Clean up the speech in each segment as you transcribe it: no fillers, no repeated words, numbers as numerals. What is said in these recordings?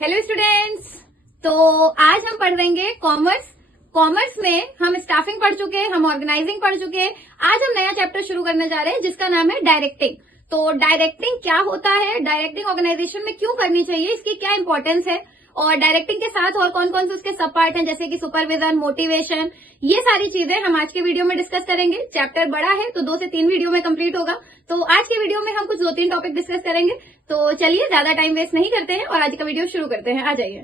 Hello students. तो आज हम पढ़ देंगे कॉमर्स। कॉमर्स में हम स्टाफिंग पढ़ चुके हैं, हम ऑर्गेनाइजिंग पढ़ चुके हैं। आज हम नया चैप्टर शुरू करने जा रहे हैं जिसका नाम है डायरेक्टिंग। तो डायरेक्टिंग क्या होता है, डायरेक्टिंग ऑर्गेनाइजेशन में क्यों करनी चाहिए, इसकी क्या इंपॉर्टेंस है, और डायरेक्टिंग के साथ और कौन कौन से उसके सब पार्ट हैं जैसे कि सुपरविजन, मोटिवेशन, ये सारी चीजें हम आज के वीडियो में डिस्कस करेंगे। चैप्टर बड़ा है तो 2 से 3 वीडियो में कंप्लीट होगा। तो आज के वीडियो में हम कुछ 2-3 टॉपिक डिस्कस करेंगे। तो चलिए ज्यादा टाइम वेस्ट नहीं करते हैं और आज का वीडियो शुरू करते हैं। आ जाइए।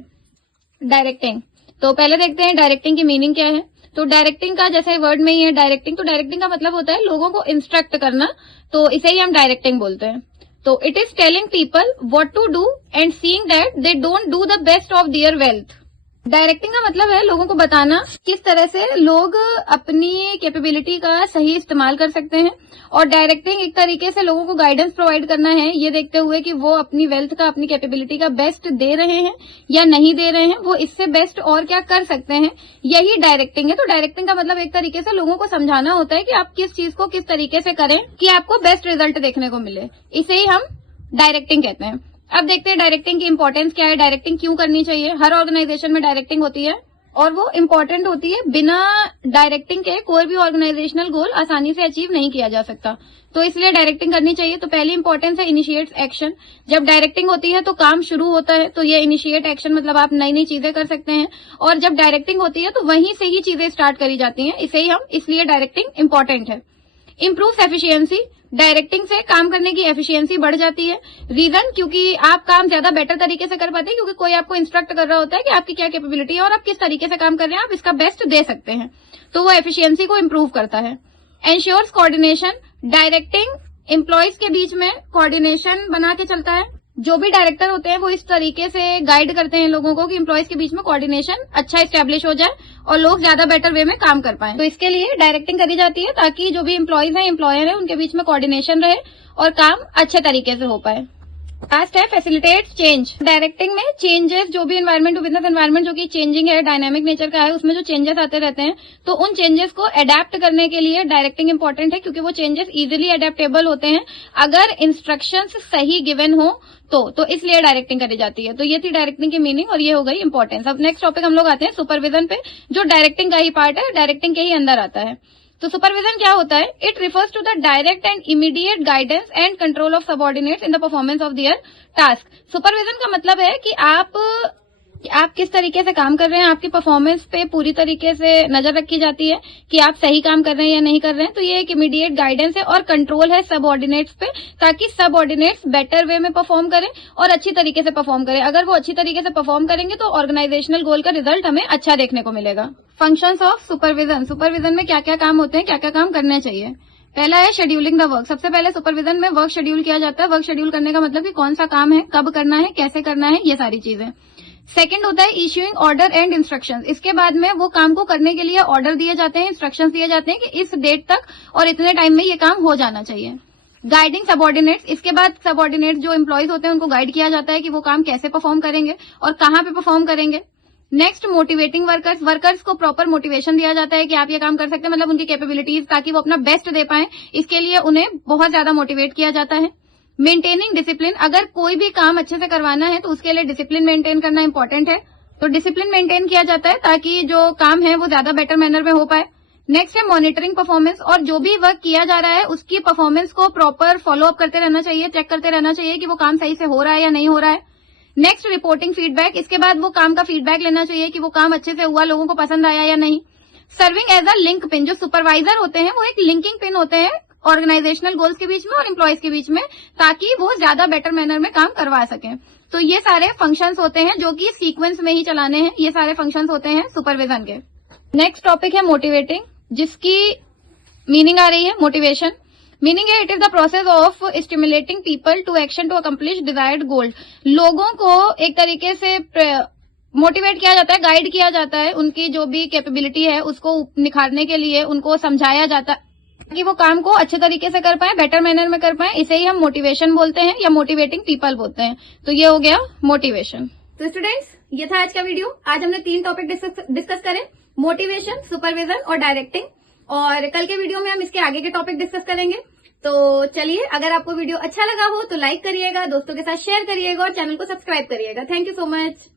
डायरेक्टिंग, तो पहले देखते हैं डायरेक्टिंग की मीनिंग क्या है। तो डायरेक्टिंग का जैसे वर्ड में ही है डायरेक्टिंग, तो डायरेक्टिंग का मतलब होता है लोगों को इंस्ट्रक्ट करना, तो इसे ही हम डायरेक्टिंग बोलते हैं। तो it is telling people what to do and seeing that they don't do the best of their wealth. Directing का मतलब है लोगों को बताना किस तरह से लोग अपनी कैपेबिलिटी का सही इस्तेमाल कर सकते हैं, और डायरेक्टिंग एक तरीके से लोगों को गाइडेंस प्रोवाइड करना है, ये देखते हुए कि वो अपनी वेल्थ का, अपनी कैपेबिलिटी का बेस्ट दे रहे हैं या नहीं दे रहे हैं, वो इससे बेस्ट और क्या कर सकते हैं, यही डायरेक्टिंग है। तो डायरेक्टिंग का मतलब एक तरीके से लोगों को समझाना होता है कि आप किस चीज को किस तरीके से करें कि आपको बेस्ट रिजल्ट देखने को मिले, इसे ही हम डायरेक्टिंग कहते हैं। अब देखते हैं डायरेक्टिंग की इंपॉर्टेंस क्या है, डायरेक्टिंग क्यों करनी चाहिए। हर ऑर्गेनाइजेशन में डायरेक्टिंग होती है और वो इम्पोर्टेंट होती है। बिना डायरेक्टिंग के कोई भी ऑर्गेनाइजेशनल गोल आसानी से अचीव नहीं किया जा सकता, तो इसलिए डायरेक्टिंग करनी चाहिए। तो पहली इंपॉर्टेंस है इनिशिएट एक्शन। जब डायरेक्टिंग होती है तो काम शुरू होता है, तो ये इनिशिएट एक्शन मतलब आप नई नई चीजें कर सकते हैं, और जब डायरेक्टिंग होती है तो वहीं से ही चीजें स्टार्ट करी जाती हैं, इसे ही हम इसलिए डायरेक्टिंग इंपॉर्टेंट है। इम्प्रूव एफिशिएंसी, डायरेक्टिंग से काम करने की एफिशिएंसी बढ़ जाती है। रीजन, क्योंकि आप काम ज्यादा बेटर तरीके से कर पाते हैं, क्योंकि कोई आपको इंस्ट्रक्ट कर रहा होता है कि आपकी क्या कैपेबिलिटी है और आप किस तरीके से काम कर रहे हैं, आप इसका बेस्ट दे सकते हैं, तो वो एफिशिएंसी को इम्प्रूव करता है। एंश्योर्स कोऑर्डिनेशन, डायरेक्टिंग एम्प्लॉयज के बीच में कोऑर्डिनेशन बना के चलता है। जो भी डायरेक्टर होते हैं वो इस तरीके से गाइड करते हैं लोगों को कि एम्प्लॉयज के बीच में कोऑर्डिनेशन अच्छा एस्टेब्लिश हो जाए और लोग ज्यादा बेटर वे में काम कर पाएं। तो इसके लिए डायरेक्टिंग करी जाती है ताकि जो भी एम्प्लॉयज हैं, एम्प्लॉयर है, उनके बीच में कोऑर्डिनेशन रहे और काम अच्छे तरीके से हो पाए। लास्ट है फैसिलिटेट चेंज। डायरेक्टिंग में चेंजेस, जो भी एनवायरमेंट, बिजनेस एनवायरमेंट जो कि चेंजिंग है, डायनामिक नेचर का है, उसमें जो चेंजेस आते रहते हैं, तो उन चेंजेस को अडेप्ट करने के लिए डायरेक्टिंग इंपॉर्टेंट है, क्योंकि वो चेंजेस इजीली अडेप्टेबल होते हैं अगर इंस्ट्रक्शंस सही गिवन हो तो इसलिए डायरेक्टिंग करी जाती है। तो ये थी डायरेक्टिंग की मीनिंग और ये हो गई इंपॉर्टेंस। अब नेक्स्ट टॉपिक हम लोग आते हैं सुपरविजन पे, जो डायरेक्टिंग का ही पार्ट है, डायरेक्टिंग के ही अंदर आता है। तो सुपरविजन क्या होता है? It refers to the direct and immediate guidance and control of subordinates in the performance of their task. Supervision का मतलब है कि आप किस तरीके से काम कर रहे हैं, आपकी परफॉर्मेंस पे पूरी तरीके से नजर रखी जाती है कि आप सही काम कर रहे हैं या नहीं कर रहे हैं। तो ये एक इमीडिएट गाइडेंस है और कंट्रोल है सबऑर्डिनेट्स पे, ताकि सबऑर्डिनेट्स बेटर वे में परफॉर्म करें और अच्छी तरीके से परफॉर्म करें। अगर वो अच्छी तरीके से परफॉर्म करेंगे तो ऑर्गेनाइजेशनल गोल का रिजल्ट हमें अच्छा देखने को मिलेगा। फंक्शंस ऑफ सुपरविजन, सुपरविजन में क्या क्या काम होते हैं, क्या क्या काम करने चाहिए। पहला है शेड्यूलिंग द वर्क। सबसे पहले सुपरविजन में वर्क शेड्यूल किया जाता है। वर्क शेड्यूल करने का मतलब कि कौन सा काम है, कब करना है, कैसे करना है, ये सारी चीजें। सेकंड होता है इश्यूइंग ऑर्डर एंड इंस्ट्रक्शंस। इसके बाद में वो काम को करने के लिए ऑर्डर दिए जाते हैं, इंस्ट्रक्शंस दिए जाते हैं कि इस डेट तक और इतने टाइम में ये काम हो जाना चाहिए। गाइडिंग सबऑर्डिनेट्स, इसके बाद सबऑर्डिनेट जो एम्प्लॉयज होते हैं उनको गाइड किया जाता है कि वो काम कैसे परफॉर्म करेंगे और कहाँ पे परफॉर्म करेंगे। नेक्स्ट मोटिवेटिंग वर्कर्स, वर्कर्स को प्रॉपर मोटिवेशन दिया जाता है कि आप ये काम कर सकते हैं, मतलब उनकी कैपेबिलिटीज, ताकि वो अपना बेस्ट दे पाए, इसके लिए उन्हें बहुत ज्यादा मोटिवेट किया जाता है। मेंटेनिंग डिसिप्लिन, अगर कोई भी काम अच्छे से करवाना है तो उसके लिए डिसिप्लिन मेंटेन करना इंपॉर्टेंट है, तो डिसिप्लिन मेंटेन किया जाता है ताकि जो काम है वो ज्यादा बेटर मैनर में हो पाए। नेक्स्ट है मॉनिटरिंग परफॉर्मेंस, और जो भी वर्क किया जा रहा है उसकी परफॉर्मेंस को प्रॉपर फॉलो अप करते रहना चाहिए, चेक करते रहना चाहिए कि वो काम सही से हो रहा है या नहीं हो रहा है। नेक्स्ट रिपोर्टिंग फीडबैक, इसके बाद वो काम का फीडबैक लेना चाहिए कि वो काम अच्छे से हुआ, लोगों को पसंद आया या नहीं। Serving as a link pin, जो सुपरवाइजर होते हैं वो एक लिंकिंग पिन होते हैं ऑर्गेनाइजेशनल गोल्स के बीच में और एम्प्लॉयज के बीच में, ताकि वो ज्यादा बेटर मैनर में काम करवा सकें। तो ये सारे फंक्शंस होते हैं जो कि सीक्वेंस में ही चलाने हैं, ये सारे फंक्शंस होते हैं सुपरविजन के। नेक्स्ट टॉपिक है मोटिवेटिंग, जिसकी मीनिंग आ रही है मोटिवेशन। मीनिंग है it is the process of stimulating people to action to accomplish desired goal. लोगों को एक तरीके से मोटिवेट किया जाता है, गाइड किया जाता है, उनकी जो भी कैपेबिलिटी है उसको निखारने के लिए उनको समझाया जाता है कि वो काम को अच्छे तरीके से कर पाए, बेटर मैनर में कर पाए, इसे ही हम मोटिवेशन बोलते हैं या मोटिवेटिंग पीपल बोलते हैं। तो ये हो गया मोटिवेशन। तो स्टूडेंट्स, ये था आज का वीडियो। आज हमने 3 टॉपिक डिस्कस करे, मोटिवेशन, सुपरविजन और डायरेक्टिंग, और कल के वीडियो में हम इसके आगे के टॉपिक डिस्कस करेंगे। तो चलिए, अगर आपको वीडियो अच्छा लगा हो तो लाइक करिएगा, दोस्तों के साथ शेयर करिएगा और चैनल को सब्सक्राइब करिएगा। Thank you so much.